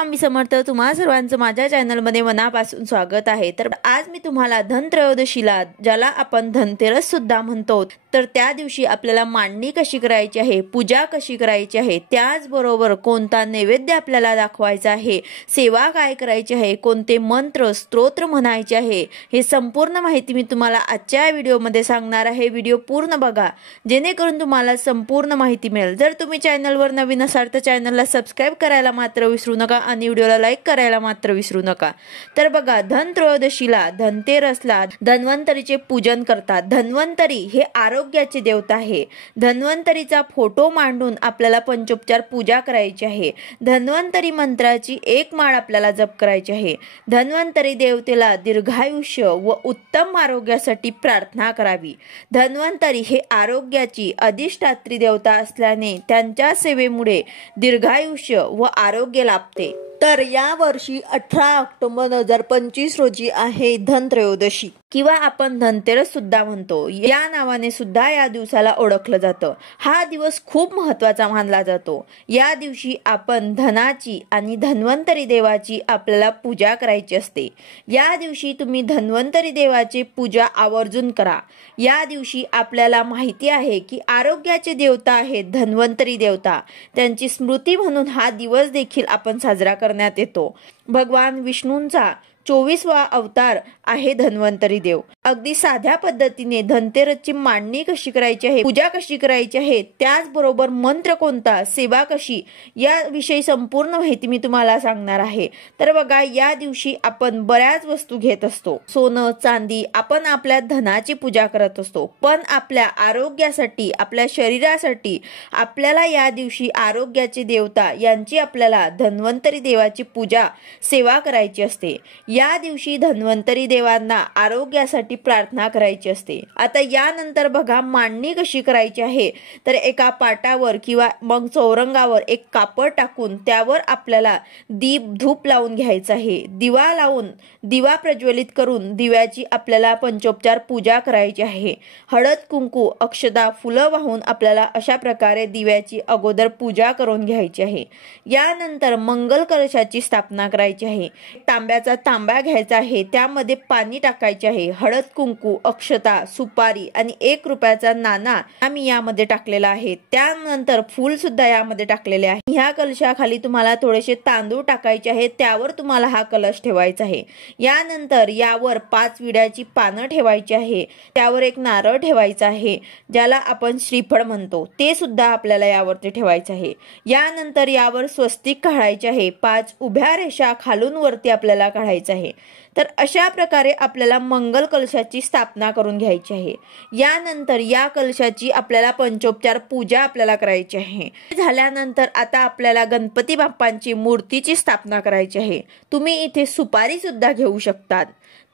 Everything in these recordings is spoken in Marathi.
स्वामी समर्थ, तुम्हा सर्वांचं माझ्या चॅनलमध्ये मनापासून स्वागत आहे। तर आज मी तुम्हाला धनत्रयोदशीला, ज्याला आपण धनतेरस सुद्धा म्हणतो, तर त्या दिवशी आपल्याला मांडणी कशी करायची आहे, पूजा कशी करायची आहे, त्याचबरोबर कोणता नैवेद्य आपल्याला दाखवायचा आहे, सेवा काय करायची आहे, कोणते मंत्र स्तोत्र म्हणायचे आहे, हे संपूर्ण माहिती मी तुम्हाला आजच्या व्हिडिओमध्ये सांगणार आहे। व्हिडिओ पूर्ण बघा जेणेकरून तुम्हाला संपूर्ण माहिती मिळेल। जर तुम्ही चॅनलवर नवीन असाल तर चॅनलला सबस्क्राइब करायला मात्र विसरू नका आणि व्हिडिओला लाईक करायला मात्र विसरू नका। तर बघा, धनत्रयोदशीला, धनतेरसला धन्वंतरीचे पूजन करतात। धन्वंतरी हे आरोग्याचे देवता आहे। धन्वंतरीचा फोटो मांडून आपल्याला पंचोपचार पूजा करायची आहे। धन्वंतरी मंत्राची एक माळ आपल्याला जप करायची आहे। धन्वंतरी देवतेला दीर्घायुष्य व उत्तम आरोग्यासाठी प्रार्थना करावी। धन्वंतरी हे आरोग्याची अधिष्ठात्री देवता असल्याने त्यांच्या सेवेमुळे दीर्घायुष्य व आरोग्य लाभते। तर या वर्षी 18 ऑक्टोबर 2025 रोजी आहे धनत्रयोदशी, किंवा आपण धनतेरस सुद्धा म्हणतो। या नावाने सुद्धा या दिवसाला ओळखलं जातं। हा दिवस खूप महत्त्वाचा मानला जातो। या दिवशी आपण धनाची आणि धन्वंतरी देवाची आपल्याला पूजा करायची असते। या दिवशी तुम्ही धन्वंतरी देवाची पूजा आवर्जून करा। या दिवशी आपल्याला माहिती आहे की आरोग्याचे देवता आहेत धन्वंतरी देवता, त्यांची स्मृती म्हणून हा दिवस देखील आपण साजरा करण्यात येतो। भगवान विष्णूंचा 24वा अवतार आहे धन्वंतरी देव। अगदी साध्या पद्धतीने धनतेरसची मांडणी कशी करायची आहे, पूजा कशी करायची आहे, त्याचबरोबर मंत्र कोणता, सेवा कशी, याविषयी संपूर्ण माहिती मी तुम्हाला सांगणार आहे। तर बघा, या दिवशी आपण बऱ्याच वस्तू घेत असतो, सोनं चांदी, आपण आपल्या धनाची पूजा करत असतो। पण आपल्या आरोग्यासाठी, आपल्या शरीरासाठी आपल्याला या दिवशी आरोग्याचे देवता यांची आपल्याला धन्वंतरी देवाची पूजा सेवा करायची असते। या दिवशी धन्वंतरी देवांना आरोग्यासाठी प्रार्थना करायची असते। आता यानंतर बघा, मांडणी कशी करायची आहे, तर एका पाटावर किंवा मग चौरंगावर एक कापड टाकून त्यावर आपल्याला दीप धूप लावून घ्यायचा आहे। दिवा लावून, दिवा प्रज्वलित करून दिव्याची आपल्याला पंचोपचार पूजा करायची आहे। हळद कुंकू अक्षता फुलं वाहून आपल्याला अशा प्रकारे दिव्याची अगोदर पूजा करून घ्यायची आहे। यानंतर मंगल कलशाची स्थापना करायची आहे। तांब्याचा तांब्या घ्यायचा आहे, त्यामध्ये पाणी टाकायचे आहे। हळद कुंकू अक्षता सुपारी आणि 1 रुपयाचा नाणा आम्ही यामध्ये टाकलेला आहे। त्यानंतर फूल सुद्धा यामध्ये टाकलेले आहे। ह्या कलशाखाली तुम्हाला थोडेसे तांदूळ टाकायचे आहेत, त्यावर तुम्हाला हा कलश ठेवायचा आहे। यानंतर यावर 5 विड्याची पानं ठेवायची आहे, त्यावर एक नारळ ठेवायचा आहे, ज्याला आपण श्रीफळ म्हणतो, ते सुद्धा आपल्याला यावरती ठेवायचे आहे। यानंतर यावर स्वस्तिक काढायचे आहे। 5 उभ्या रेषा खालून वरती आपल्याला काढायचं आहे। तर अशा प्रकारे आपल्याला मंगल कलशाची स्थापना करून घ्यायची आहे। यानंतर या कलशाची आपल्याला पंचोपचार पूजा आपल्याला करायची आहे। झाल्यानंतर आता आपल्याला गणपती बाप्पांची मूर्तीची स्थापना करायची आहे। तुम्ही इथे सुपारी सुद्धा घेऊ शकतात।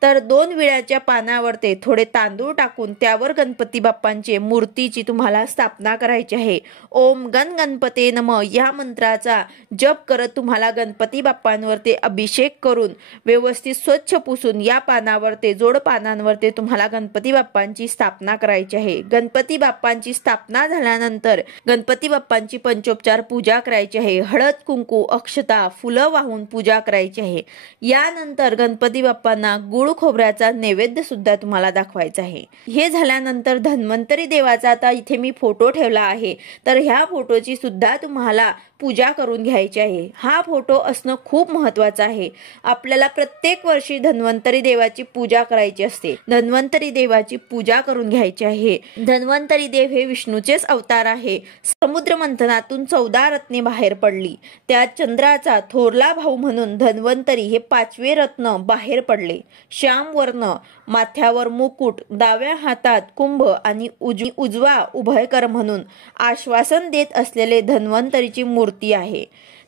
तर 2 विड्याच्या पानावरती थोडे तांदूळ टाकून त्यावर गणपती बाप्पांची मूर्तीची तुम्हाला स्थापना करायची आहे। ओम गण गणपते नमः या मंत्राचा जप करत तुम्हाला गणपती बाप्पांवरती अभिषेक करून व्यवस्थित स्वच्छ पुसून या पानावरती, जोड पानांवरती तुम्हाला गणपती बाप्पांची स्थापना करायची आहे। गणपती बाप्पांची स्थापना झाल्यानंतर गणपती बाप्पांची पंचोपचार पूजा करायची आहे। हळद कुंकू अक्षता फुलं वाहून पूजा करायची आहे। यानंतर गणपती बाप्पांना गुळ खोबऱ्याचा नैवेद्य सुद्धा तुम्हाला दाखवायचा आहे। हे झाल्यानंतर धन्वंतरी देवाचा आता इथे मी फोटो ठेवला आहे, तर ह्या फोटोची सुद्धा तुम्हाला पूजा करून घ्यायची आहे। हा फोटो असणं खूप महत्त्वाचं आहे। आपल्याला प्रत्येक वर्षी धन्वंतरी देवाची पूजा करायची असते। धन्वंतरी देवाची पूजा करून घ्यायची आहे। धन्वंतरी देव हे विष्णूचेच अवतार आहे। समुद्र मंथनातून 14 रत्ने बाहेर पडली, त्यात चंद्राचा थोरला भाऊ म्हणून धन्वंतरी हे 5वे रत्न बाहेर पडले। श्याम वर्ण, माथ्यावर मुकुट, डाव्या हातात कुंभ आणि उजवा उभयकर म्हणून आश्वासन देत असलेले धन्वंतरीची मूर्ती आहे।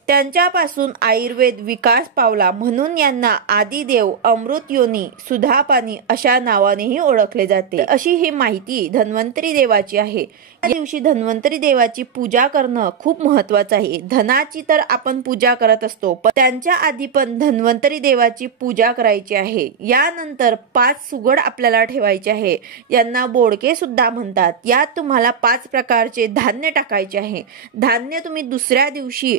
त्यांच्यापासून आयुर्वेद विकास पावला म्हणून यांना आदिदेव, अमृत योनी, सुधापानी अशा नावानेही ओळखले जाते। अशी ही माहिती धन्वंतरी देवाची आहे। या दिवशी धन्वंतरी देवाची पूजा करणं खूप महत्त्वाचं आहे। धनाची तर आपण पूजा करत असतो, पण त्यांच्या आधी पण धन्वंतरी देवाची पूजा करायची आहे। यानंतर 5 सुगड आपल्याला ठेवायचे आहे, यांना बोडके सुद्धा म्हणतात। यात तुम्हाला 5 प्रकारचे धान्य टाकायचे आहे। धान्य तुम्ही दुसऱ्या दिवशी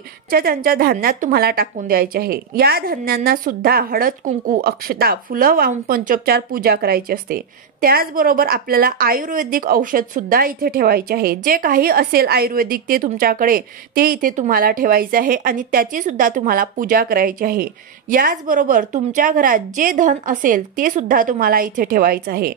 दिवसांच्या धान्यात तुम्हाला टाकून द्यायचे आहे। या धान्यांना सुद्धा हळद कुंकू अक्षता फुलं वाहून पंचोपचार पूजा करायची असते। त्याचबरोबर आपल्याला आयुर्वेदिक औषध सुद्धा इथे ठेवायचे आहे। जे काही असेल आयुर्वेदिक ते तुमच्याकडे ते इथे तुम्हाला ठेवायचे आहे आणि त्याची सुद्धा तुम्हाला पूजा करायची आहे। याचबरोबर तुमच्या घरात जे धन असेल ते सुद्धा तुम्हाला इथे ठेवायचं आहे।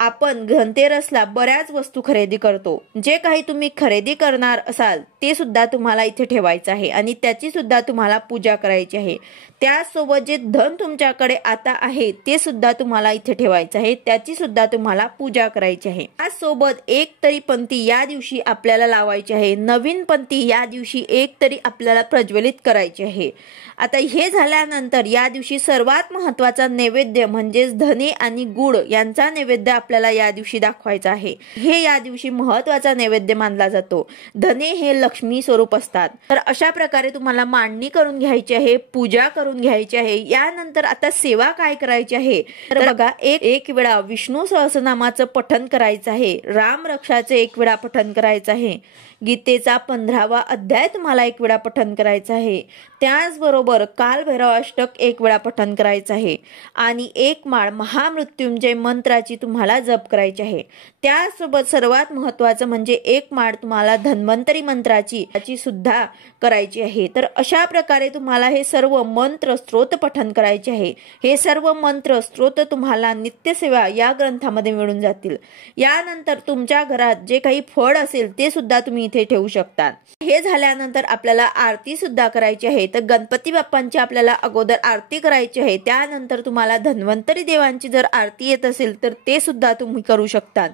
आपण धनतेरसला बऱ्याच वस्तू खरेदी करतो। जे काही तुम्ही खरेदी करणार असाल ते सुद्धा तुम्हाला इथे ठेवायचं आहे आणि त्याची सुद्धा तुम्हाला पूजा करायची आहे। त्यासोबत जे धन तुमच्याकडे आता आहे ते सुद्धा तुम्हाला इथे ठेवायचं आहे, त्याची सुद्धा तुम्हाला पूजा करायची आहे। त्यासोबत एक तरी पंथी या दिवशी आपल्याला लावायची आहे। नवीन पंथी या दिवशी एक तरी आपल्याला प्रज्वलित करायची आहे। आता हे झाल्यानंतर या दिवशी सर्वात महत्त्वाचा नैवेद्य म्हणजेच धने आणि गुळ यांचा नैवेद्य आपल्याला या दिवशी दाखवायचा आहे। हे या दिवशी महत्त्वाचा नैवेद्य मानला जातो। धने हे लक्ष्मी स्वरूप असतात। तर अशा प्रकारे तुम्हाला मांडणी करून घ्यायची आहे, पूजा करून घ्यायची आहे। यानंतर आता सेवा काय करायची आहे तर बघा, एक वेळा विष्णू सहस्रनामाचं पठण करायचं आहे, राम रक्षाचे एक वेळा पठण करायचं आहे, गीतेचा 15वा अध्याय तुम्हाला एक वेळा पठण करायचा आहे। त्याचबरोबर कालभैरव अष्टक एक वेळा पठण करायचं आहे आणि एक माळ महामृत्युंजय मंत्राची तुम्हाला जप करायची आहे। त्यासोबत सर्वात महत्त्वाचं म्हणजे एक माळ तुम्हाला धन्वंतरी मंत्राची सुद्धा करायची आहे। तर अशा प्रकारे तुम्हाला हे सर्व मंत्र स्तोत्र पठण करायचे आहे। हे सर्व मंत्र स्तोत्र तुम्हाला नित्यसेवा या ग्रंथामध्ये मिळून जातील। यानंतर तुमच्या घरात जे काही फळ असेल ते सुद्धा तुम्ही इथे ठेवू शकता। हे झाल्यानंतर आपल्याला आरती सुद्धा करायची आहे। तर गणपती बाप्पांची आपल्याला अगोदर आरती करायची आहे। त्यानंतर तुम्हाला धन्वंतरी देवांची जर आरती येत असेल तर ते सुद्धा तुम्ही करू शकता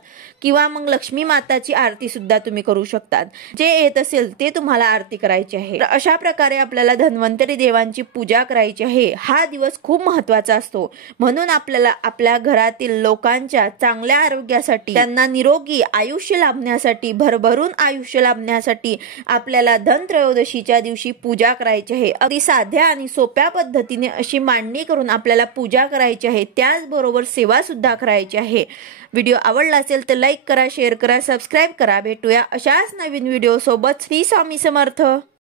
किंवा मग लक्ष्मी माताची आरती सुद्धा तुम्ही करू शकता। जे येत असेल ते तुम्हाला आरती करायची आहे। तर अशा प्रकारे आपल्याला धन्वंतरी देवांची पूजा करायची आहे। हा दिवस खूप महत्त्वाचा असतो, म्हणून आपल्याला आपल्या घरातील लोकांच्या चांगल्या आरोग्यासाठी, त्यांना निरोगी आयुष्य लाभण्यासाठी, भरभरून आयुष्य लाभण्यासाठी आपल्याला धनत्रयोदशीच्या दिवशी पूजा करायची आहे। अगदी साध्या आणि सोप्या पद्धतीने अशी मांडणी करून आपल्याला पूजा करायची आहे। त्याचबरोबर सेवा सुद्धा करायची आहे। व्हिडिओ आवडला असेल तर लाईक करा, शेअर करा, सबस्क्राईब करा। भेटूया अशाच नवीन व्हिडिओ सोबत। श्री स्वामी समर्थ।